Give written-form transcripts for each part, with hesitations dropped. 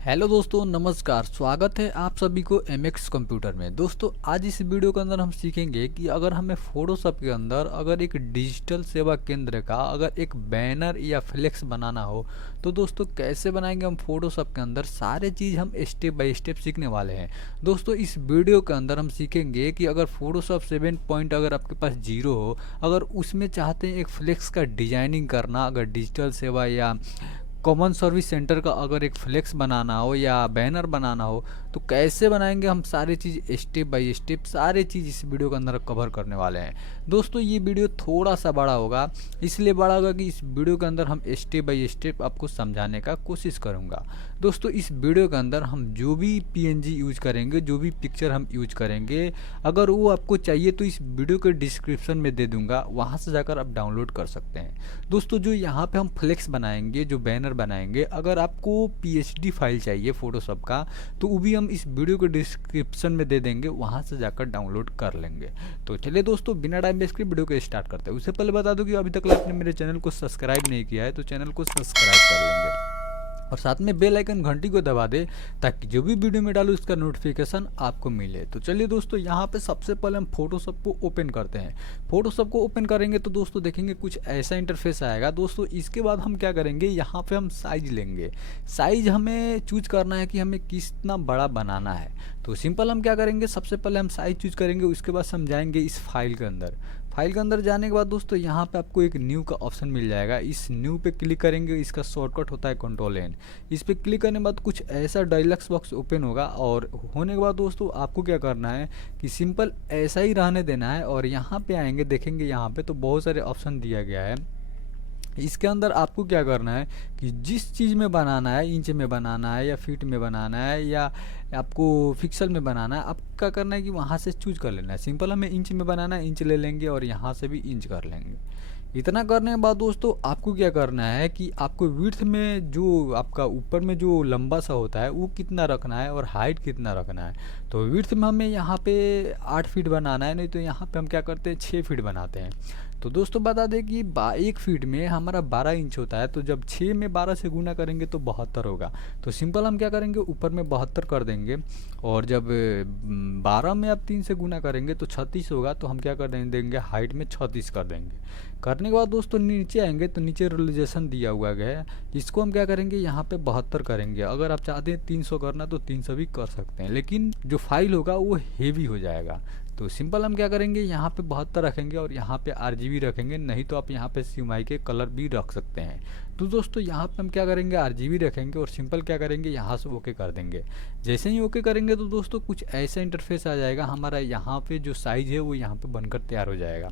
Hello दोस्तों, नमस्कार। स्वागत है आप सभी को एमएक्स कंप्यूटर में। दोस्तों, आज इस वीडियो के अंदर हम सीखेंगे कि अगर हमें फोटोशॉप के अंदर अगर एक डिजिटल सेवा केंद्र का अगर एक बैनर या फ्लेक्स बनाना हो तो दोस्तों कैसे बनाएंगे हम फोटोशॉप के अंदर। सारे चीज़ हम स्टेप बाय स्टेप सीखने वाले हैं। दोस्तों, इस वीडियो के अंदर हम सीखेंगे कि अगर फोटोशॉप 7 पॉइंट अगर आपके पास जीरो हो, अगर उसमें चाहते हैं एक फ्लेक्स का डिजाइनिंग करना, अगर डिजिटल सेवा या कॉमन सर्विस सेंटर का अगर एक फ्लेक्स बनाना हो या बैनर बनाना हो तो कैसे बनाएंगे हम। सारी चीज़ स्टेप बाय स्टेप सारे चीज़ इस वीडियो के अंदर कवर करने वाले हैं। दोस्तों, ये वीडियो थोड़ा सा बड़ा होगा, इसलिए बड़ा होगा कि इस वीडियो के अंदर हम स्टेप बाय स्टेप आपको समझाने का कोशिश करूँगा। दोस्तों, इस वीडियो के अंदर हम जो भी पीएनजी यूज करेंगे, जो भी पिक्चर हम यूज करेंगे, अगर वो आपको चाहिए तो इस वीडियो के डिस्क्रिप्शन में दे दूंगा, वहाँ से जाकर आप डाउनलोड कर सकते हैं। दोस्तों, जो यहाँ पे हम फ्लेक्स बनाएंगे, जो बैनर बनाएंगे, अगर आपको पीएचडी फाइल चाहिए फोटोशॉप का तो वो भी हम इस वीडियो के डिस्क्रिप्शन में दे देंगे, वहाँ से जाकर डाउनलोड कर लेंगे। तो चलिए दोस्तों, बिना टाइम वेस्ट के वीडियो को स्टार्ट करते हैं। उससे पहले बता दूं कि अभी तक आपने मेरे चैनल को सब्सक्राइब नहीं किया है तो चैनल को सब्सक्राइब कर लेंगे और साथ में बेल आइकन घंटी को दबा दे ताकि जो भी वीडियो में डालूँ उसका नोटिफिकेशन आपको मिले। तो चलिए दोस्तों, यहाँ पे सबसे पहले हम फोटोशॉप को ओपन करते हैं। फोटोशॉप को ओपन करेंगे तो दोस्तों देखेंगे कुछ ऐसा इंटरफेस आएगा। दोस्तों, इसके बाद हम क्या करेंगे, यहाँ पे हम साइज लेंगे। साइज हमें चूज करना है कि हमें कितना बड़ा बनाना है। तो सिंपल हम क्या करेंगे, सबसे पहले हम साइज चूज करेंगे, उसके बाद समझाएंगे इस फाइल के अंदर। फाइल के अंदर जाने के बाद दोस्तों यहाँ पे आपको एक न्यू का ऑप्शन मिल जाएगा। इस न्यू पे क्लिक करेंगे, इसका शॉर्टकट होता है Ctrl+N। इस पे क्लिक करने के बाद कुछ ऐसा डायलॉग बॉक्स ओपन होगा और होने के बाद दोस्तों आपको क्या करना है कि सिंपल ऐसा ही रहने देना है और यहाँ पे आएंगे, देखेंगे यहाँ पे तो बहुत सारे ऑप्शन दिया गया है। इसके अंदर आपको क्या करना है कि जिस चीज़ में बनाना है, इंच में बनाना है या फीट में बनाना है या आपको पिक्सल में बनाना है, आपको क्या करना है कि वहाँ से चूज कर लेना है। सिंपल हमें इंच में बनाना है, इंच ले लेंगे और यहाँ से भी इंच कर लेंगे। इतना करने के बाद दोस्तों आपको क्या करना है कि आपको विड्थ में जो आपका ऊपर में जो लंबा सा होता है वो कितना रखना है और हाइट कितना रखना है। तो विड्थ में हमें यहाँ पे 8 फीट बनाना है, नहीं तो यहाँ पे हम क्या करते हैं 6 फीट बनाते हैं। तो दोस्तों बता दें कि 1 फीट में हमारा 12 इंच होता है, तो जब 6 में 12 से गुना करेंगे तो 72 होगा। तो सिंपल हम क्या करेंगे, ऊपर में 72 कर देंगे और जब 12 में आप 3 से गुना करेंगे तो 36 होगा। तो हम क्या कर देंगे, हाइट में 36 कर देंगे। करने के बाद दोस्तों नीचे आएंगे तो नीचे रियलाइजेशन दिया हुआ है, इसको हम क्या करेंगे यहाँ पे 72 करेंगे। अगर आप चाहते हैं 300 करना तो 300 भी कर सकते हैं, लेकिन जो फाइल होगा वो हेवी हो जाएगा। तो सिंपल हम क्या करेंगे, यहाँ पे 72 रखेंगे और यहाँ पे आरजीबी रखेंगे, नहीं तो आप यहाँ पे सीएमआई के कलर भी रख सकते हैं। तो दोस्तों यहाँ पे हम क्या करेंगे, आरजीबी रखेंगे और सिंपल क्या करेंगे, यहाँ से ओके कर देंगे। जैसे ही ओके करेंगे तो दोस्तों कुछ ऐसा इंटरफेस आ जाएगा, हमारा यहाँ पे जो साइज है वो यहाँ पे बनकर तैयार हो जाएगा।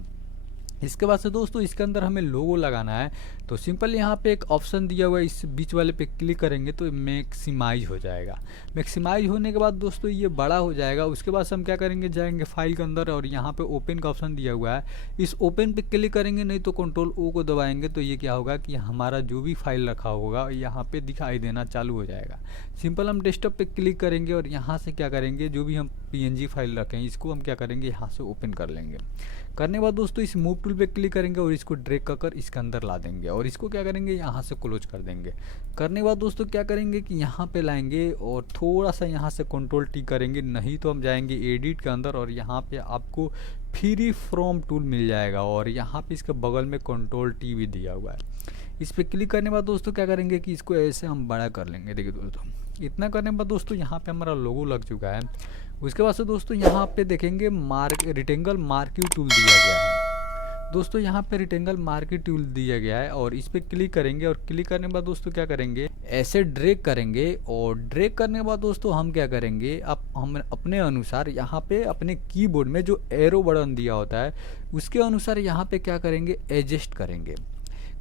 इसके बाद से दोस्तों इसके अंदर हमें लोगो लगाना है। तो सिंपल यहाँ पे एक ऑप्शन दिया हुआ है, इस बीच वाले पे क्लिक करेंगे तो मैक्सिमाइज हो जाएगा। मैक्सिमाइज होने के बाद दोस्तों ये बड़ा हो जाएगा। उसके बाद से हम क्या करेंगे, जाएंगे फाइल के अंदर और यहाँ पे ओपन का ऑप्शन दिया हुआ है, इस ओपन पे क्लिक करेंगे, नहीं तो Ctrl+O को दबाएंगे तो ये क्या होगा कि हमारा जो भी फाइल रखा होगा यहाँ पे दिखाई देना चालू हो जाएगा। सिंपल हम डेस्कटॉप पे क्लिक करेंगे और यहाँ से क्या करेंगे, जो भी हम पीएनजी फाइल रखें इसको हम क्या करेंगे, यहाँ से ओपन कर लेंगे। करने के बाद दोस्तों इस मूव टूल पे क्लिक करेंगे और इसको ड्रैग कर इसके अंदर ला देंगे और इसको क्या करेंगे, यहाँ से क्लोज कर देंगे। करने के बाद दोस्तों क्या करेंगे कि यहाँ पे लाएंगे और थोड़ा सा यहाँ से Ctrl+T करेंगे, नहीं तो हम जाएंगे एडिट के अंदर और यहाँ पे आपको फ्री फ्रॉम टूल मिल जाएगा और यहाँ पे इसके बगल में Ctrl+T भी दिया हुआ है। इस पर क्लिक करने के बाद दोस्तों क्या करेंगे कि इसको ऐसे हम बड़ा कर लेंगे। देखिए दोस्तों, इतना करने के बाद दोस्तों यहाँ पे हमारा लोगो लग चुका है। उसके बाद से दोस्तों यहाँ पे देखेंगे रेक्टेंगल मार्किंग टूल दिया गया है। दोस्तों यहाँ पे रेक्टेंगल मार्किंग टूल दिया गया है और इस पर क्लिक करेंगे और क्लिक करने के बाद दोस्तों क्या करेंगे, ऐसे ड्रैग करेंगे और ड्रैग करने के बाद दोस्तों हम क्या करेंगे, अब हम अपने अनुसार यहाँ पे अपने कीबोर्ड में जो एरो बटन दिया होता है उसके अनुसार यहाँ पे क्या करेंगे, एडजस्ट करेंगे।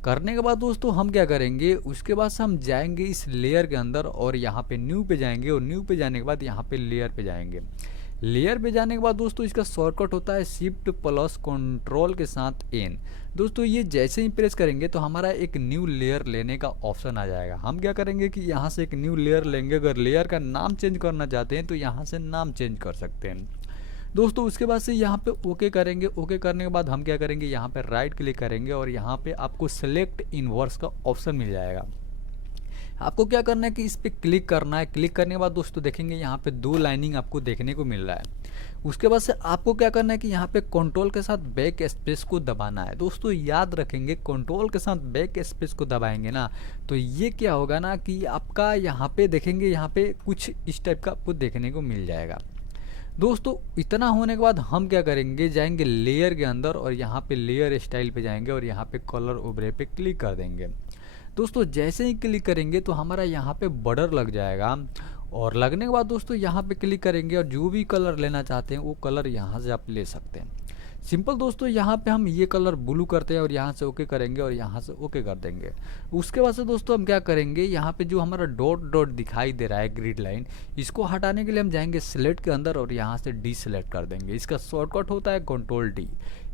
करने के बाद दोस्तों हम क्या करेंगे, उसके बाद से हम जाएंगे इस लेयर के अंदर और यहाँ पे न्यू पे जाएंगे और न्यू पे जाने के बाद यहाँ पे लेयर पे जाएंगे। लेयर पे जाने के बाद दोस्तों इसका शॉर्टकट होता है Shift+Ctrl के साथ N। दोस्तों ये जैसे ही प्रेस करेंगे तो हमारा एक न्यू लेयर लेने का ऑप्शन आ जाएगा। हम क्या करेंगे कि यहाँ से एक न्यू लेयर लेंगे। अगर लेयर का नाम चेंज करना चाहते हैं तो यहाँ से नाम चेंज कर सकते हैं दोस्तों। उसके बाद से यहाँ पे ओके करेंगे। ओके करने के बाद हम क्या करेंगे, यहाँ पे राइट क्लिक करेंगे और यहाँ पे आपको सेलेक्ट इनवर्स का ऑप्शन मिल जाएगा। आपको क्या करना है कि इस पे क्लिक करना है। क्लिक करने के बाद दोस्तों देखेंगे यहाँ पे 2 लाइनिंग आपको देखने को मिल रहा है। उसके बाद से आपको क्या करना है कि यहाँ पे कंट्रोल के साथ बैक स्पेस को दबाना है। दोस्तों याद रखेंगे, कंट्रोल के साथ बैक स्पेस को दबाएंगे ना तो ये क्या होगा ना कि आपका यहाँ पे देखेंगे, यहाँ पे कुछ इस टाइप का आपको देखने को मिल जाएगा। दोस्तों इतना होने के बाद हम क्या करेंगे, जाएंगे लेयर के अंदर और यहाँ पे लेयर स्टाइल पे जाएंगे और यहाँ पे कलर ओवरे पे क्लिक कर देंगे। दोस्तों जैसे ही क्लिक करेंगे तो हमारा यहाँ पे बॉर्डर लग जाएगा और लगने के बाद दोस्तों यहाँ पे क्लिक करेंगे और जो भी कलर लेना चाहते हैं वो कलर यहाँ से आप ले सकते हैं। सिंपल दोस्तों, यहाँ पे हम ये कलर ब्लू करते हैं और यहाँ से ओके करेंगे और यहाँ से ओके कर देंगे। उसके बाद से दोस्तों हम क्या करेंगे, यहाँ पे जो हमारा डॉट डॉट दिखाई दे रहा है ग्रिड लाइन, इसको हटाने के लिए हम जाएंगे सिलेक्ट के अंदर और यहाँ से डी सिलेक्ट कर देंगे। इसका शॉर्टकट होता है कंट्रोल डी।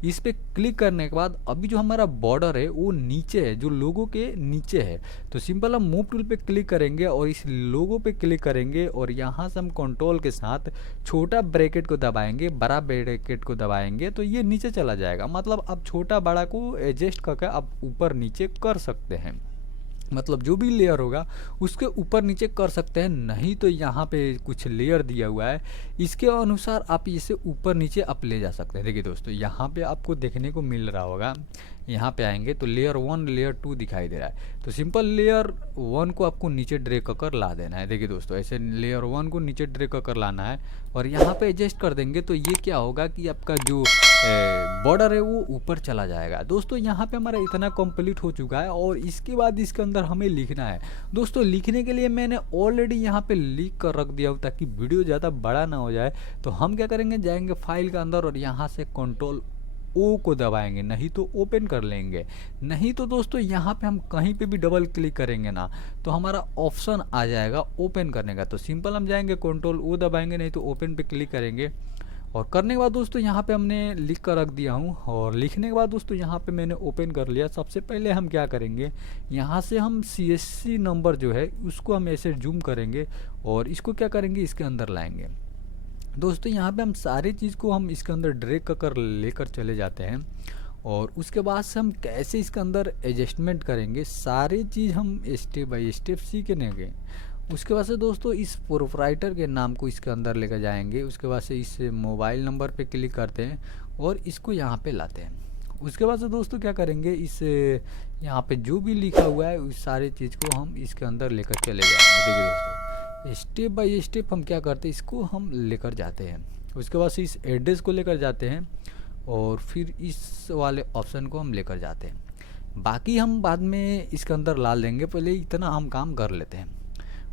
इस पर क्लिक करने के बाद अभी जो हमारा बॉर्डर है वो नीचे है, जो लोगो के नीचे है, तो सिंपल हम मूव टूल पे क्लिक करेंगे और इस लोगो पे क्लिक करेंगे और यहाँ से हम कंट्रोल के साथ छोटा ब्रैकेट को दबाएंगे, बड़ा ब्रैकेट को दबाएंगे तो ये नीचे चला जाएगा। मतलब आप छोटा बड़ा को एडजस्ट करके आप ऊपर नीचे कर सकते हैं। मतलब जो भी लेयर होगा उसके ऊपर नीचे कर सकते हैं। नहीं तो यहाँ पे कुछ लेयर दिया हुआ है, इसके अनुसार आप इसे ऊपर नीचे आप ले जा सकते हैं। देखिए दोस्तों यहाँ पे आपको देखने को मिल रहा होगा, यहाँ पे आएंगे तो लेयर 1 लेयर 2 दिखाई दे रहा है। तो सिंपल लेयर 1 को आपको नीचे ड्रैग कर ला देना है। देखिए दोस्तों ऐसे लेयर 1 को नीचे ड्रैग कर लाना है और यहाँ पे एडजस्ट कर देंगे तो ये क्या होगा कि आपका जो बॉर्डर है वो ऊपर चला जाएगा। दोस्तों यहाँ पे हमारा इतना कंप्लीट हो चुका है और इसके बाद इसके अंदर हमें लिखना है। दोस्तों लिखने के लिए मैंने ऑलरेडी यहाँ पे लिख कर रख दिया हूँ ताकि वीडियो ज़्यादा बड़ा ना हो जाए। तो हम क्या करेंगे, जाएंगे फाइल के अंदर और यहाँ से कंट्रोल ओ को दबाएंगे, नहीं तो ओपन कर लेंगे। नहीं तो दोस्तों यहाँ पे हम कहीं पे भी डबल क्लिक करेंगे ना तो हमारा ऑप्शन आ जाएगा ओपन करने का। तो सिंपल हम जाएंगे कंट्रोल ओ दबाएंगे, नहीं तो ओपन पे क्लिक करेंगे और करने के बाद दोस्तों यहाँ पे हमने लिख कर रख दिया हूँ। और लिखने के बाद दोस्तों यहाँ पे मैंने ओपन कर लिया। सबसे पहले हम क्या करेंगे, यहाँ से हम CSC नंबर जो है उसको हम ऐसे जूम करेंगे और इसको क्या करेंगे इसके अंदर लाएंगे। दोस्तों यहाँ पे हम सारी चीज़ को हम इसके अंदर ड्रैग कर लेकर चले जाते हैं और उसके बाद से हम कैसे इसके अंदर एडजस्टमेंट करेंगे सारी चीज़ हम स्टेप बाय स्टेप सीखेंगे। उसके बाद से दोस्तों इस प्रोप्राइटर के नाम को इसके अंदर लेकर जाएंगे। उसके बाद से इस मोबाइल नंबर पे क्लिक करते हैं और इसको यहाँ पे लाते हैं। उसके बाद से दोस्तों क्या करेंगे, इस यहाँ पे जो भी लिखा हुआ है उस सारी चीज़ को हम इसके अंदर लेकर चले जाएंगे। देखिए दोस्तों स्टेप बाय स्टेप हम क्या करते हैं, इसको हम लेकर जाते हैं। उसके बाद से इस एड्रेस को लेकर जाते हैं और फिर इस वाले ऑप्शन को हम लेकर जाते हैं। बाकी हम बाद में इसके अंदर ला लेंगे, पहले इतना हम काम कर लेते हैं।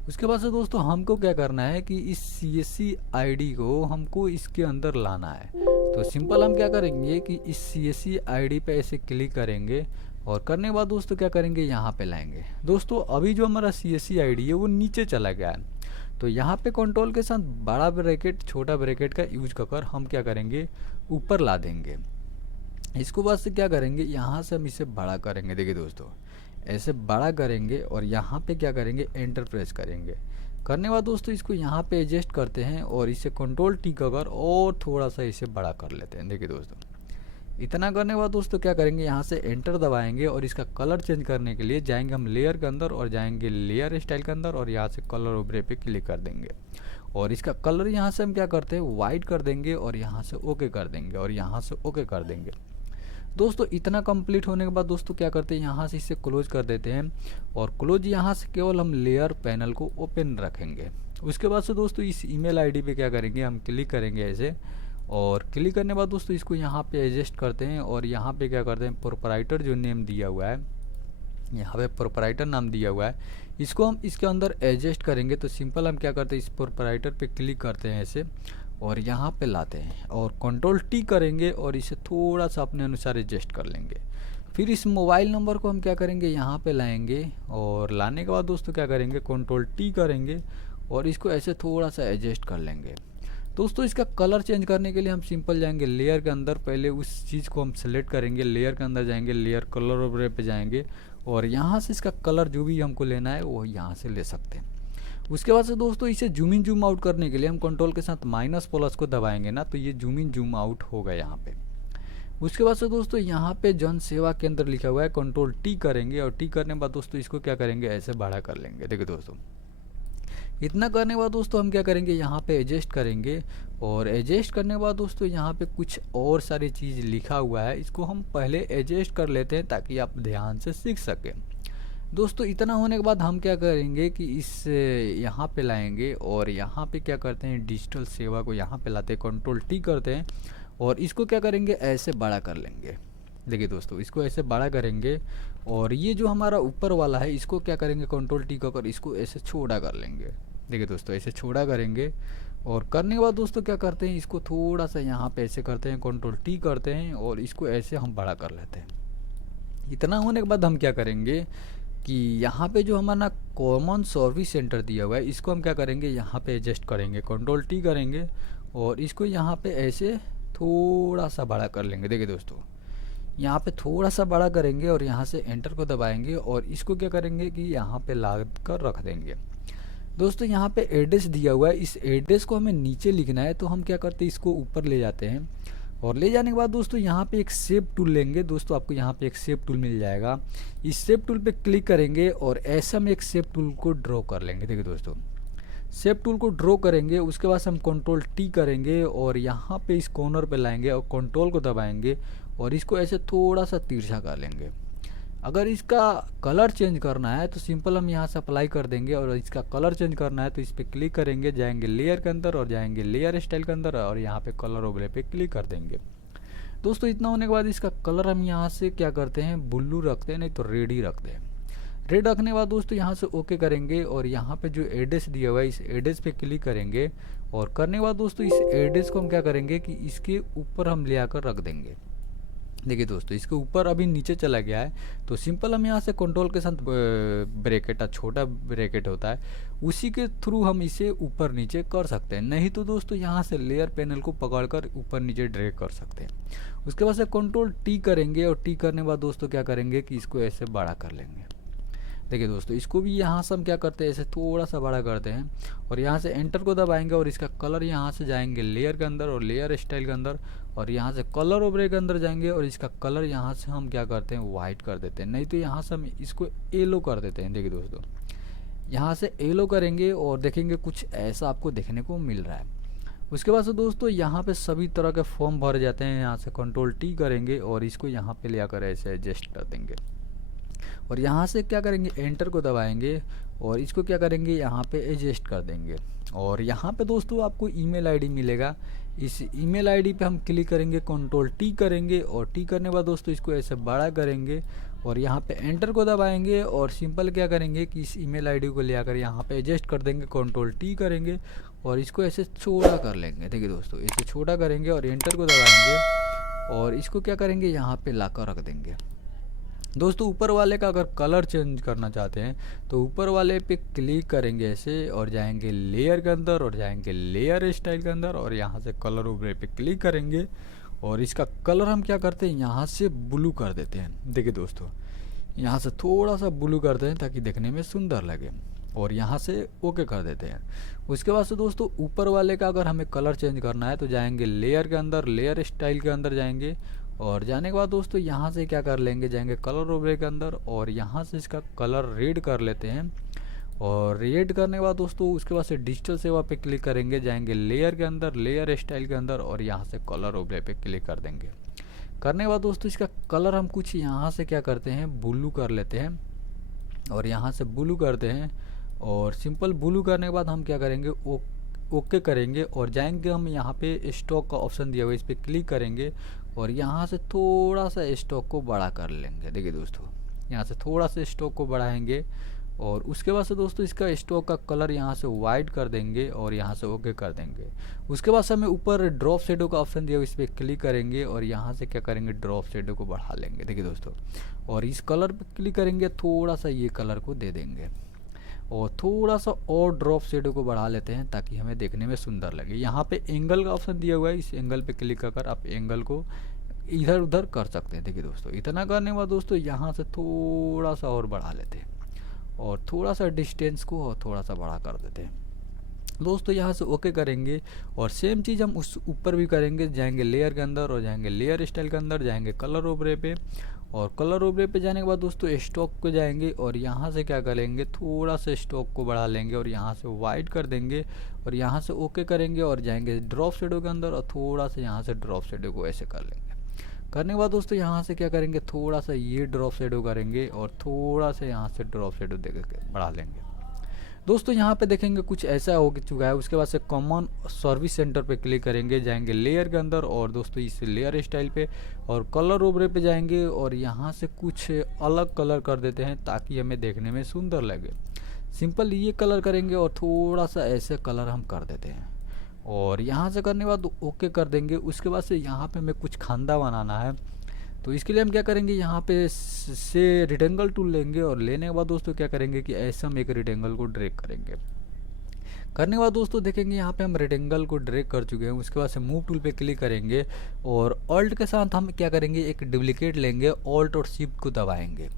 उसके बाद से दोस्तों हमको क्या करना है कि इस CSC ID को हमको इसके अंदर लाना है। तो सिंपल हम क्या करेंगे कि इस CSC ID पे ऐसे क्लिक करेंगे और करने के बाद दोस्तों क्या करेंगे, यहाँ पे लाएंगे। दोस्तों अभी जो हमारा CSC ID है वो नीचे चला गया है, तो यहाँ पे कंट्रोल के साथ बड़ा ब्रैकेट छोटा ब्रैकेट का यूज कर हम क्या करेंगे ऊपर ला देंगे। इसको बाद से क्या करेंगे, यहाँ से हम इसे बड़ा करेंगे। देखिए दोस्तों ऐसे बड़ा करेंगे और यहाँ पे क्या करेंगे एंटर प्रेस करेंगे। करने के बाद दोस्तों इसको यहाँ पे एडजस्ट करते हैं और इसे कंट्रोल टी कर और थोड़ा सा इसे बड़ा कर लेते हैं। देखिए दोस्तों इतना करने के बाद दोस्तों क्या करेंगे, यहाँ से एंटर दबाएंगे और इसका कलर चेंज करने के लिए जाएंगे हम लेयर के अंदर और जाएंगे लेयर स्टाइल के अंदर और यहाँ से कलर ओवरे पे क्लिक कर देंगे और इसका कलर यहाँ से हम क्या करते हैं वाइट कर देंगे और यहाँ से ओके कर देंगे और यहाँ से ओके कर देंगे। दोस्तों इतना कंप्लीट होने के बाद दोस्तों क्या करते हैं, यहाँ से इसे क्लोज कर देते हैं और क्लोज यहाँ से केवल हम लेयर पैनल को ओपन रखेंगे। उसके बाद से दोस्तों इस ईमेल आईडी पे क्या करेंगे, हम क्लिक करेंगे ऐसे और क्लिक करने के बाद दोस्तों इसको यहाँ पे एडजस्ट करते हैं और यहाँ पे क्या करते हैं प्रोप्राइटर जो नेम दिया हुआ है, यहाँ पे प्रोप्राइटर नाम दिया हुआ है, इसको हम इसके अंदर एडजस्ट करेंगे। तो सिंपल हम क्या करते हैं इस प्रोप्राइटर पे क्लिक करते हैं ऐसे और यहाँ पे लाते हैं और कंट्रोल टी करेंगे और इसे थोड़ा सा अपने अनुसार एडजस्ट कर लेंगे। फिर इस मोबाइल नंबर को हम क्या करेंगे यहाँ पे लाएंगे और लाने के बाद दोस्तों क्या करेंगे कंट्रोल टी करेंगे और इसको ऐसे थोड़ा सा एडजस्ट कर लेंगे। दोस्तों इसका कलर चेंज करने के लिए हम सिंपल जाएंगे लेयर के अंदर, पहले उस चीज़ को हम सेलेक्ट करेंगे, लेयर के अंदर जाएंगे, लेयर कलर ओवरे पे जाएंगे और यहाँ से इसका कलर जो भी हमको लेना है वो यहाँ से ले सकते हैं। उसके बाद से दोस्तों इसे जूम इन जूम आउट करने के लिए हम कंट्रोल के साथ माइनस प्लस को दबाएंगे ना तो ये जूम इन जूम आउट होगा यहाँ पे। उसके बाद से दोस्तों यहाँ पे जन सेवा केंद्र लिखा हुआ है, कंट्रोल टी करेंगे और टी करने के बाद दोस्तों इसको क्या करेंगे, ऐसे बड़ा कर लेंगे। देखिए दोस्तों, इतना करने के बाद दोस्तों हम क्या करेंगे, यहाँ पे एडजस्ट करेंगे और एडजस्ट करने के बाद दोस्तों यहाँ पे कुछ और सारी चीज़ लिखा हुआ है, इसको हम पहले एडजस्ट कर लेते हैं ताकि आप ध्यान से सीख सकें। दोस्तों इतना होने के बाद हम क्या करेंगे कि इस यहाँ पे लाएंगे और यहाँ पे क्या करते हैं, डिजिटल सेवा को यहाँ पे लाते हैं, कंट्रोल टी करते हैं और इसको क्या करेंगे, ऐसे बड़ा कर लेंगे। देखिए दोस्तों, इसको ऐसे बड़ा करेंगे और ये जो हमारा ऊपर वाला है इसको क्या करेंगे, कंट्रोल टी कर इसको ऐसे छोटा कर लेंगे। देखिए दोस्तों, ऐसे छोटा करेंगे और करने के बाद दोस्तों क्या करते हैं, इसको थोड़ा सा यहाँ पे ऐसे करते हैं, कंट्रोल टी करते हैं और इसको ऐसे हम बड़ा कर लेते हैं। इतना होने के बाद हम क्या करेंगे कि यहाँ पे जो हमारा कॉमन सर्विस सेंटर दिया हुआ है इसको हम क्या करेंगे, यहाँ पे एडजस्ट करेंगे, कंट्रोल टी करेंगे और इसको यहाँ पे ऐसे थोड़ा सा बड़ा कर लेंगे। देखिए दोस्तों, यहाँ पे थोड़ा सा बड़ा करेंगे और यहाँ से एंटर को दबाएंगे और इसको क्या करेंगे कि यहाँ पे ला कर रख देंगे। दोस्तों यहाँ पे एड्रेस दिया हुआ है, इस एड्रेस को हमें नीचे लिखना है तो हम क्या करते हैं, इसको ऊपर ले जाते हैं और ले जाने के बाद दोस्तों यहाँ पे एक शेप टूल लेंगे। दोस्तों आपको यहाँ पे एक शेप टूल मिल जाएगा, इस शेप टूल पे क्लिक करेंगे और ऐसा हम एक शेप टूल को ड्रॉ कर लेंगे। देखिए दोस्तों, शेप टूल को ड्रॉ करेंगे, उसके बाद हम कंट्रोल टी करेंगे और यहाँ पे इस कॉर्नर पे लाएंगे और कंट्रोल को दबाएंगे और इसको ऐसे थोड़ा सा तिरछा कर लेंगे। अगर इसका कलर चेंज करना है तो सिंपल हम यहाँ से अप्लाई कर देंगे और इसका कलर चेंज करना है तो इस पर क्लिक करेंगे, जाएंगे लेयर के अंदर और जाएंगे लेयर स्टाइल के अंदर और यहाँ पे कलर ओवरले पे क्लिक कर देंगे। दोस्तों इतना होने के बाद इसका कलर हम यहाँ से क्या करते हैं, ब्लू रखते हैं, नहीं तो रेड ही रखते हैं। रेड रखने के बाद दोस्तों यहाँ से ओके करेंगे और यहाँ पे जो एड्रेस दिया हुआ है इस एड्रेस पे क्लिक करेंगे और करने के बाद दोस्तों इस एड्रेस को हम क्या करेंगे कि इसके ऊपर हम ले आकर रख देंगे। देखिए दोस्तों, इसके ऊपर अभी नीचे चला गया है तो सिंपल हम यहाँ से कंट्रोल के साथ ब्रैकेट, छोटा ब्रैकेट होता है, उसी के थ्रू हम इसे ऊपर नीचे कर सकते हैं। नहीं तो दोस्तों यहाँ से लेयर पैनल को पकड़कर ऊपर नीचे ड्रैग कर सकते हैं। उसके बाद से कंट्रोल टी करेंगे और टी करने के बाद दोस्तों क्या करेंगे कि इसको ऐसे बड़ा कर लेंगे। देखिए दोस्तों, इसको भी यहाँ से हम क्या करते हैं, ऐसे थोड़ा सा बड़ा करते हैं और यहाँ से एंटर को दबाएंगे और इसका कलर यहाँ से जाएंगे लेयर के अंदर और लेयर स्टाइल के अंदर और यहाँ से कलर ओवरे के अंदर जाएंगे और इसका कलर यहाँ से हम क्या करते हैं, वाइट कर देते हैं, नहीं तो यहाँ से हम इसको येलो कर देते हैं। देखिए दोस्तों, यहाँ से येलो करेंगे और देखेंगे कुछ ऐसा आपको देखने को मिल रहा है। उसके बाद से दोस्तों यहाँ पे सभी तरह के फॉर्म भर जाते हैं, यहाँ से कंट्रोल टी करेंगे और इसको यहाँ पे ले आकर ऐसे एडजस्ट कर देंगे और यहाँ से क्या करेंगे, एंटर को दबाएंगे और इसको क्या करेंगे, यहाँ पे एडजस्ट कर देंगे और यहाँ पे दोस्तों आपको ईमेल आईडी मिलेगा। इस ईमेल आईडी पे हम क्लिक करेंगे, कंट्रोल टी करेंगे और टी करने के बाद दोस्तों इसको ऐसे बड़ा करेंगे और यहाँ पे एंटर को दबाएंगे और सिंपल क्या करेंगे कि इस ईमेल आईडी को ले आकर यहाँ पे एडजस्ट कर देंगे, कंट्रोल टी करेंगे और इसको ऐसे छोटा कर लेंगे। देखिए दोस्तों, इसे छोटा करेंगे और एंटर को दबाएंगे और इसको क्या करेंगे, यहाँ पे ला कर रख देंगे। दोस्तों ऊपर वाले का अगर कलर चेंज करना चाहते हैं तो ऊपर वाले पे क्लिक करेंगे ऐसे और जाएंगे लेयर के अंदर और जाएंगे लेयर स्टाइल के अंदर और यहाँ से कलर ओवरे पे क्लिक करेंगे और इसका कलर हम क्या करते हैं, यहाँ से ब्लू कर देते हैं। देखिए दोस्तों, यहाँ से थोड़ा सा ब्लू करते हैं ताकि देखने में सुंदर लगे और यहाँ से ओके कर देते हैं। उसके बाद से दोस्तों ऊपर वाले का अगर हमें कलर चेंज करना है तो जाएंगे लेयर के अंदर, लेयर स्टाइल के अंदर जाएंगे और जाने के बाद दोस्तों यहाँ से क्या कर लेंगे, जाएंगे कलर ओवरे के अंदर और यहाँ से इसका कलर रेड कर लेते हैं और रेड करने के बाद दोस्तों उसके बाद से डिजिटल सेवा पे क्लिक करेंगे, जाएंगे लेयर के अंदर, लेयर स्टाइल के अंदर और यहाँ से कलर ओवरे पे क्लिक कर देंगे। करने के बाद दोस्तों इसका कलर हम कुछ यहाँ से क्या करते हैं, ब्लू कर लेते हैं और यहाँ से ब्लू करते हैं और सिंपल ब्लू करने के बाद हम क्या करेंगे, ओके करेंगे और जाएंगे हम यहाँ पे स्टॉक का ऑप्शन दिया हुआ है, इस पर क्लिक करेंगे और यहाँ से थोड़ा सा स्टॉक को बड़ा कर लेंगे। देखिए दोस्तों, यहाँ से थोड़ा सा स्टॉक को बढ़ाएंगे और उसके बाद से दोस्तों इसका स्टॉक का कलर यहाँ से वाइट कर देंगे और यहाँ से ओके कर देंगे। उसके बाद से हमें ऊपर ड्रॉप शेडो का ऑप्शन दिया हुआ, इस पर क्लिक करेंगे और यहाँ से क्या करेंगे, ड्रॉप शेडो को बढ़ा लेंगे। देखिए दोस्तों, और इस कलर पर क्लिक करेंगे, थोड़ा सा ये कलर को दे देंगे और थोड़ा सा और ड्रॉप शेडो को बढ़ा लेते हैं ताकि हमें देखने में सुंदर लगे। यहाँ पे एंगल का ऑप्शन दिया हुआ है, इस एंगल पे क्लिक कर आप एंगल को इधर उधर कर सकते हैं। देखिए दोस्तों, इतना करने के बाद दोस्तों यहाँ से थोड़ा सा और बढ़ा लेते हैं और थोड़ा सा डिस्टेंस को और थोड़ा सा बड़ा कर देते हैं। दोस्तों यहाँ से ओके करेंगे और सेम चीज़ हम उस ऊपर भी करेंगे, जाएंगे लेयर के अंदर और जाएंगे लेयर स्टाइल के अंदर, जाएंगे कलर ओवरे पे और कलर ओवरे पे जाने के बाद दोस्तों स्टॉक को जाएंगे और यहाँ से क्या करेंगे, थोड़ा सा स्टॉक को बढ़ा लेंगे और यहाँ से वाइट कर देंगे और यहाँ से ओके करेंगे और जाएंगे ड्रॉप शेडो के अंदर और थोड़ा सा यहाँ से ड्रॉप शेडो को ऐसे कर लेंगे। करने के बाद दोस्तों यहाँ से क्या करेंगे, थोड़ा सा ये ड्रॉप शेडो करेंगे और थोड़ा सा यहाँ से ड्रॉप शेडो दे के बढ़ा लेंगे। दोस्तों यहाँ पे देखेंगे कुछ ऐसा हो चुका है। उसके बाद से कॉमन सर्विस सेंटर पे क्लिक करेंगे, जाएंगे लेयर के अंदर और दोस्तों इस लेयर स्टाइल पे और कलर ओवरे पे जाएंगे और यहाँ से कुछ अलग कलर कर देते हैं ताकि हमें देखने में सुंदर लगे। सिंपल ये कलर करेंगे और थोड़ा सा ऐसे कलर हम कर देते हैं और यहाँ से करने के बाद ओके कर देंगे। उसके बाद से यहाँ पे हमें कुछ खांदा बनाना है, तो इसके लिए हम क्या करेंगे, यहाँ पे से रेक्टेंगल टूल लेंगे और लेने के बाद दोस्तों क्या करेंगे कि ऐसे हम एक रेक्टेंगल को ड्रैग करेंगे। करने के बाद दोस्तों देखेंगे यहाँ पे हम रेक्टेंगल को ड्रैग कर चुके हैं। उसके बाद से मूव टूल पे क्लिक करेंगे और ऑल्ट के साथ हम क्या करेंगे, एक डुप्लीकेट लेंगे, ऑल्ट और शिफ्ट को दबाएंगे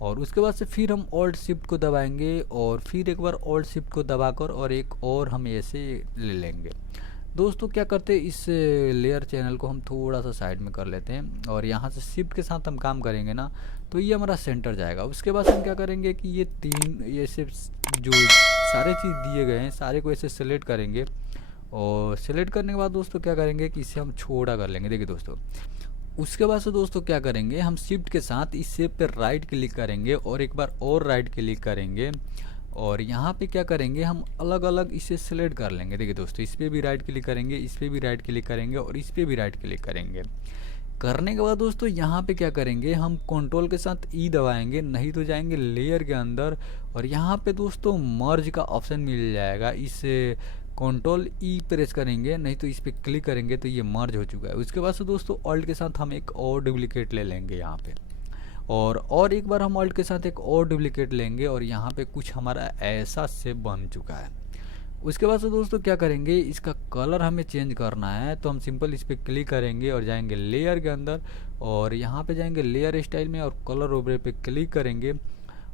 और उसके बाद से फिर हम ऑल्ट शिफ्ट को दबाएंगे और फिर एक बार ऑल्ट शिफ्ट को दबाकर और एक और हम ऐसे ले लेंगे। दोस्तों क्या करते हैं, इस लेयर चैनल को हम थोड़ा सा साइड में कर लेते हैं और यहाँ से शिफ्ट के साथ हम काम करेंगे ना तो ये हमारा सेंटर जाएगा। उसके बाद हम क्या करेंगे कि ये तीन ये सिर्फ जो सारे चीज़ दिए गए हैं सारे को ऐसे सेलेक्ट करेंगे और सेलेक्ट करने के बाद दोस्तों क्या करेंगे कि इसे हम छोटा कर लेंगे। देखिए दोस्तों, उसके बाद से दोस्तों क्या करेंगे, हम शिफ्ट के साथ इस शेप पर राइट क्लिक करेंगे और एक बार और राइट क्लिक करेंगे और यहाँ पे क्या करेंगे, हम अलग अलग इसे सेलेक्ट कर लेंगे। देखिए दोस्तों, इस पर भी राइट क्लिक करेंगे, इस पर भी राइट क्लिक करेंगे और इस पर भी राइट क्लिक करेंगे। करने के बाद दोस्तों यहाँ पे क्या करेंगे, हम कंट्रोल के साथ ई दबाएंगे, नहीं तो जाएंगे लेयर के अंदर और यहाँ पे दोस्तों मर्ज का ऑप्शन मिल जाएगा। इस कंट्रोल ई प्रेस करेंगे, नहीं तो इस पर क्लिक करेंगे तो ये मर्ज हो चुका है। उसके बाद से दोस्तों ऑल्ट के साथ हम एक और डुप्लीकेट ले लेंगे यहाँ पे और एक बार हम ऑल्ट के साथ एक और डुप्लीकेट लेंगे और यहाँ पे कुछ हमारा ऐसा शेप बन चुका है। उसके बाद से दोस्तों क्या करेंगे, इसका कलर हमें चेंज करना है तो हम सिंपल इस पर क्लिक करेंगे और जाएंगे लेयर के अंदर और यहाँ पे जाएंगे लेयर स्टाइल में और कलर ओवरे पे क्लिक करेंगे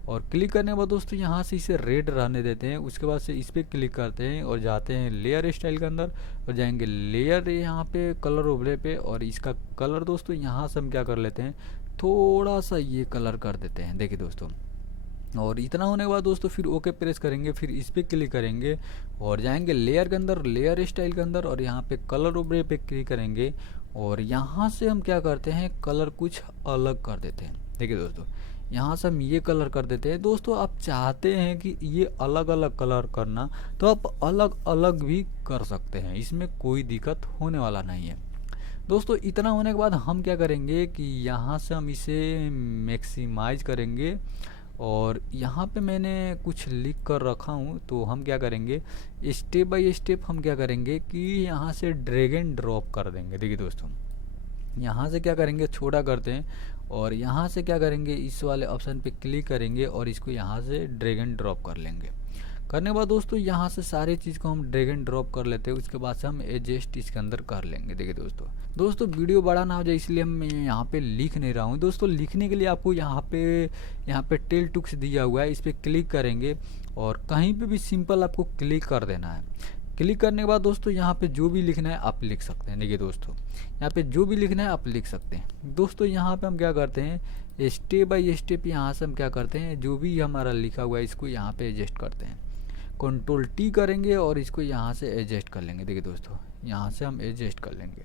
और क्लिक करने के बाद दोस्तों यहाँ से इसे रेड रहने देते हैं। उसके बाद से इस पर क्लिक करते हैं और जाते हैं लेयर स्टाइल के अंदर और जाएंगे लेयर यहाँ पे कलर ओवरे पे और इसका कलर दोस्तों यहाँ से हम क्या कर लेते हैं, थोड़ा सा ये कलर कर देते हैं। देखिए दोस्तों, और इतना होने के बाद दोस्तों फिर ओके प्रेस करेंगे, फिर इस पर क्लिक करेंगे और जाएंगे लेयर के अंदर लेयर स्टाइल के अंदर और यहाँ पे कलर ओवरे पे क्लिक करेंगे और यहाँ से हम क्या करते हैं, कलर कुछ अलग कर देते हैं। देखिए दोस्तों, यहाँ से हम ये कलर कर देते हैं। दोस्तों आप चाहते हैं कि ये अलग अलग कलर करना तो आप अलग अलग भी कर सकते हैं, इसमें कोई दिक्कत होने वाला नहीं है। दोस्तों इतना होने के बाद हम क्या करेंगे कि यहाँ से हम इसे मैक्सिमाइज करेंगे और यहाँ पे मैंने कुछ लिख कर रखा हूँ तो हम क्या करेंगे, स्टेप बाय स्टेप हम क्या करेंगे कि यहाँ से ड्रैग एंड ड्रॉप कर देंगे। देखिए दोस्तों, यहाँ से क्या करेंगे, छोटा करते हैं और यहाँ से क्या करेंगे, इस वाले ऑप्शन पे क्लिक करेंगे और इसको यहाँ से ड्रैग एंड ड्रॉप कर लेंगे। करने के बाद दोस्तों यहाँ से सारे चीज़ को हम ड्रैग एंड ड्रॉप कर लेते हैं। उसके बाद से हम एडजस्ट इसके अंदर कर लेंगे। देखिए दोस्तों वीडियो बड़ा ना हो जाए इसलिए मैं यहाँ पे लिख नहीं रहा हूँ। दोस्तों लिखने के लिए आपको यहाँ पे टेल टुक्स दिया हुआ है, इस पर क्लिक करेंगे और कहीं पे भी सिंपल आपको क्लिक कर देना है। क्लिक करने के बाद दोस्तों यहाँ पे जो भी लिखना है आप लिख सकते हैं। देखिए दोस्तों, यहाँ पे जो भी लिखना है आप लिख सकते हैं। दोस्तों यहाँ पे हम क्या करते हैं, स्टेप बाय स्टेप यहाँ से हम क्या करते हैं, जो भी हमारा लिखा हुआ है इसको यहाँ पे एडजस्ट करते हैं। कंट्रोल टी करेंगे और इसको यहाँ से एडजस्ट कर लेंगे। देखिए दोस्तों, यहाँ से हम एडजस्ट कर लेंगे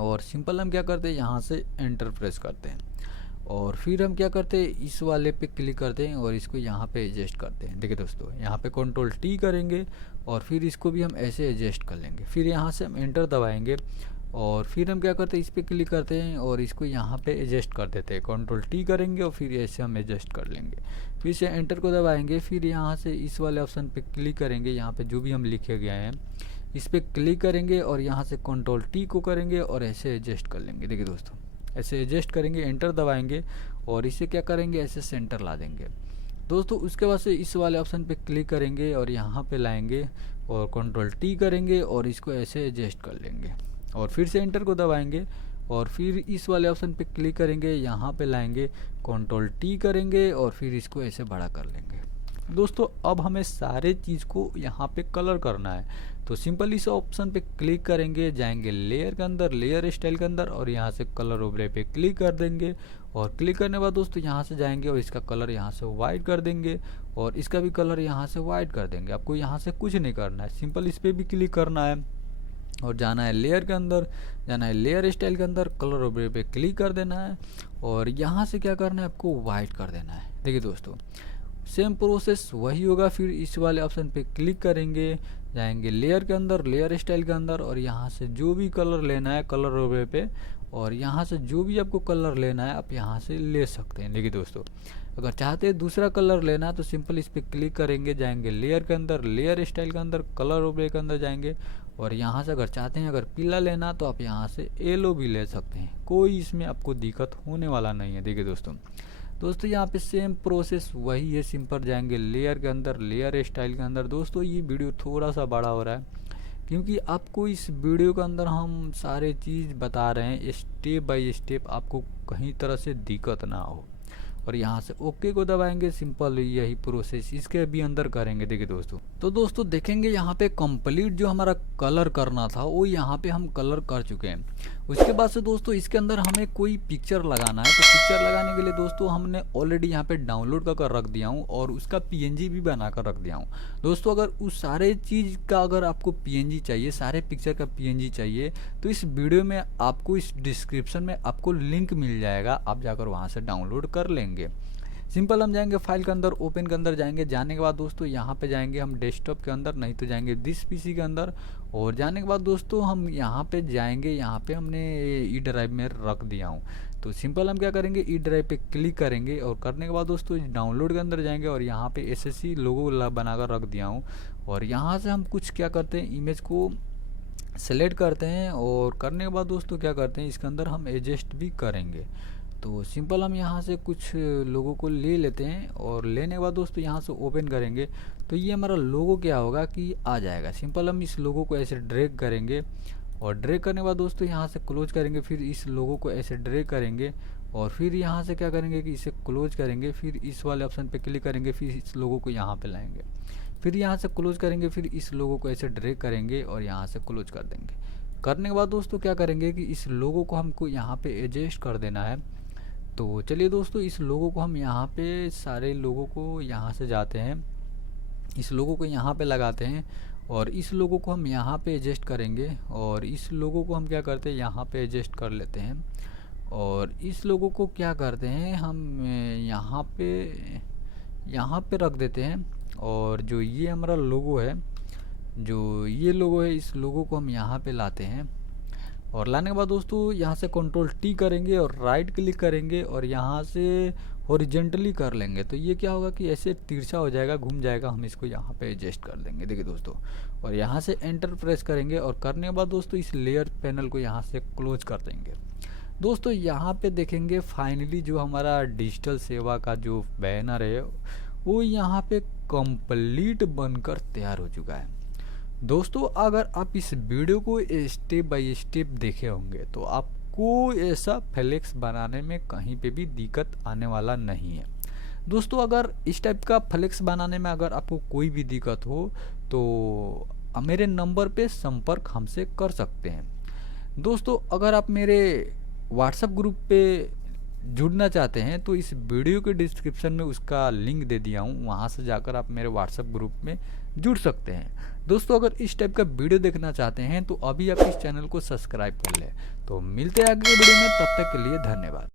और सिंपल हम क्या करते हैं, यहाँ से एंटर प्रेस करते हैं और फिर हम क्या करते हैं, इस वाले पे क्लिक करते हैं और इसको यहाँ पे एडजस्ट करते हैं। देखिए दोस्तों, यहाँ पे कंट्रोल टी करेंगे और फिर इसको भी हम ऐसे एडजस्ट कर लेंगे। फिर यहाँ से हम एंटर दबाएंगे और फिर हम क्या करते हैं, इस पर क्लिक करते हैं और इसको यहाँ पे एडजस्ट कर देते हैं। कंट्रोल टी करेंगे और फिर ऐसे हम एडजस्ट कर लेंगे। फिर से एंटर को दबाएंगे, फिर यहाँ से इस वाले ऑप्शन पे क्लिक करेंगे, यहाँ पे जो भी हम लिखे गए हैं इस पर क्लिक करेंगे और यहाँ से कंट्रोल टी को करेंगे और ऐसे एडजस्ट कर लेंगे। देखिए दोस्तों, ऐसे एडजस्ट करेंगे, एंटर दबाएंगे और इसे क्या करेंगे, ऐसे सेंटर ला देंगे। दोस्तों उसके बाद से इस वाले ऑप्शन पे क्लिक करेंगे और यहाँ पे लाएंगे और कंट्रोल टी करेंगे और इसको ऐसे एडजस्ट कर लेंगे और फिर से एंटर को दबाएंगे और फिर इस वाले ऑप्शन पे क्लिक करेंगे, यहाँ पे लाएंगे, कंट्रोल टी करेंगे और फिर इसको ऐसे बड़ा कर लेंगे। दोस्तों अब हमें सारे चीज़ को यहाँ पे कलर करना है, तो सिंपल इस ऑप्शन पे क्लिक करेंगे, जाएंगे लेयर के अंदर, लेयर स्टाइल के अंदर, और यहाँ से कलर ओवरले पे क्लिक कर देंगे। और क्लिक करने के बाद दोस्तों यहाँ से जाएंगे और इसका कलर यहाँ से वाइट कर देंगे, और इसका भी कलर यहाँ से वाइट कर देंगे। आपको यहाँ से कुछ नहीं करना है, सिंपल इस पर भी क्लिक करना है और जाना है लेयर के अंदर, जाना है लेयर स्टाइल के अंदर, कलर ओवरले पे क्लिक कर देना है, और यहाँ से क्या करना है, आपको वाइट कर देना है। देखिए दोस्तों सेम प्रोसेस वही होगा। फिर इस वाले ऑप्शन पे क्लिक करेंगे, जाएंगे लेयर के अंदर, लेयर स्टाइल के अंदर, और यहाँ से जो भी कलर लेना है कलर ओवरले पे, और यहाँ से जो भी आपको कलर लेना है आप यहाँ से ले सकते हैं। देखिए दोस्तों अगर चाहते हैं दूसरा कलर लेना तो सिंपल इस पर क्लिक करेंगे, जाएंगे लेयर के अंदर, लेयर स्टाइल के अंदर, कलर ओवरले के अंदर जाएंगे, और यहाँ से अगर चाहते हैं अगर पीला लेना तो आप यहाँ से येलो भी ले सकते हैं, कोई इसमें आपको दिक्कत होने वाला नहीं है। देखिए दोस्तों यहाँ पे सेम प्रोसेस वही है, सिंपल जाएंगे लेयर के अंदर, लेयर स्टाइल के अंदर। दोस्तों ये वीडियो थोड़ा सा बड़ा हो रहा है क्योंकि आपको इस वीडियो के अंदर हम सारे चीज़ बता रहे हैं स्टेप बाय स्टेप, आपको कहीं तरह से दिक्कत ना हो। और यहाँ से ओके को दबाएंगे, सिंपल यही प्रोसेस इसके भी अंदर करेंगे। देखिए दोस्तों देखेंगे यहाँ पे कंप्लीट जो हमारा कलर करना था वो यहाँ पे हम कलर कर चुके हैं। उसके बाद से दोस्तों इसके अंदर हमें कोई पिक्चर लगाना है, तो पिक्चर लगाने के लिए दोस्तों हमने ऑलरेडी यहाँ पे डाउनलोड कर रख दिया हूँ और उसका पीएनजी भी बना कर रख दिया हूँ। दोस्तों अगर उस सारे चीज़ का अगर आपको पीएनजी चाहिए, सारे पिक्चर का पीएनजी चाहिए, तो इस वीडियो में आपको इस डिस्क्रिप्शन में आपको लिंक मिल जाएगा, आप जाकर वहाँ से डाउनलोड कर लेंगे। सिंपल हम जाएंगे फाइल के अंदर, ओपन के अंदर जाएंगे। जाने के बाद दोस्तों यहाँ पे जाएंगे हम डेस्कटॉप के अंदर, नहीं तो जाएंगे दिस पीसी के अंदर। और जाने के बाद दोस्तों हम यहाँ पे जाएंगे, यहाँ पे हमने ई ड्राइव में रख दिया हूँ, तो सिंपल हम क्या करेंगे ई ड्राइव पे क्लिक करेंगे, और करने के बाद दोस्तों डाउनलोड के अंदर जाएंगे और यहाँ पे एसएससी लोगो बनाकर रख दिया हूँ। और यहाँ से हम कुछ क्या करते हैं, इमेज को सेलेक्ट करते हैं, और करने के बाद दोस्तों क्या करते हैं इसके अंदर हम एडजस्ट भी करेंगे। तो सिंपल हम यहाँ से कुछ लोगों को ले लेते हैं, और लेने के बाद दोस्तों यहाँ से ओपन करेंगे तो ये हमारा लोगो क्या होगा कि आ जाएगा। सिंपल हम इस लोगो को ऐसे ड्रैग करेंगे, और ड्रैग करने के बाद दोस्तों यहाँ से क्लोज करेंगे, फिर इस लोगो को ऐसे ड्रैग करेंगे, और फिर यहाँ से क्या करेंगे कि इसे क्लोज करेंगे, फिर इस वाले ऑप्शन पे क्लिक करेंगे, फिर इस लोगो को यहाँ पे लाएंगे, फिर यहाँ से क्लोज करेंगे, फिर इस लोगो को ऐसे ड्रैग करेंगे और यहाँ से क्लोज कर देंगे। करने के बाद दोस्तों क्या करेंगे कि इस लोगो को हमको यहाँ पे एडजस्ट कर देना है। तो चलिए दोस्तों इस लोगों को हम यहाँ पे सारे लोगों को यहाँ से जाते हैं, इस लोगों को यहाँ पे लगाते हैं, और इस लोगों को हम यहाँ पे एडजस्ट करेंगे, और इस लोगों को हम क्या करते हैं यहाँ पे एडजस्ट कर लेते हैं, और इस लोगों को क्या करते हैं हम यहाँ पे रख देते हैं। और जो ये हमारा लोगो है, जो ये लोगो है, इस लोगो को हम यहाँ पे लाते हैं, और लाने के बाद दोस्तों यहाँ से कंट्रोल टी करेंगे और राइट क्लिक करेंगे, और यहाँ से हॉरिजेंटली कर लेंगे, तो ये क्या होगा कि ऐसे तिरछा हो जाएगा, घूम जाएगा। हम इसको यहाँ पे एडजस्ट कर देंगे। देखिए दोस्तों, और यहाँ से एंटर प्रेस करेंगे, और करने के बाद दोस्तों इस लेयर पैनल को यहाँ से क्लोज कर देंगे। दोस्तों यहाँ पे देखेंगे फाइनली जो हमारा डिजिटल सेवा का जो बैनर है वो यहाँ पे कंप्लीट बनकर तैयार हो चुका है। दोस्तों अगर आप इस वीडियो को स्टेप बाय स्टेप देखे होंगे तो आपको ऐसा फ्लेक्स बनाने में कहीं पे भी दिक्कत आने वाला नहीं है। दोस्तों अगर इस टाइप का फ्लेक्स बनाने में अगर आपको कोई भी दिक्कत हो तो मेरे नंबर पे संपर्क हमसे कर सकते हैं। दोस्तों अगर आप मेरे व्हाट्सएप ग्रुप पे जुड़ना चाहते हैं तो इस वीडियो के डिस्क्रिप्शन में उसका लिंक दे दिया हूँ, वहाँ से जाकर आप मेरे व्हाट्सएप ग्रुप में जुड़ सकते हैं। दोस्तों अगर इस टाइप का वीडियो देखना चाहते हैं तो अभी आप इस चैनल को सब्सक्राइब कर लें। तो मिलते हैं अगले वीडियो में, तब तक के लिए धन्यवाद।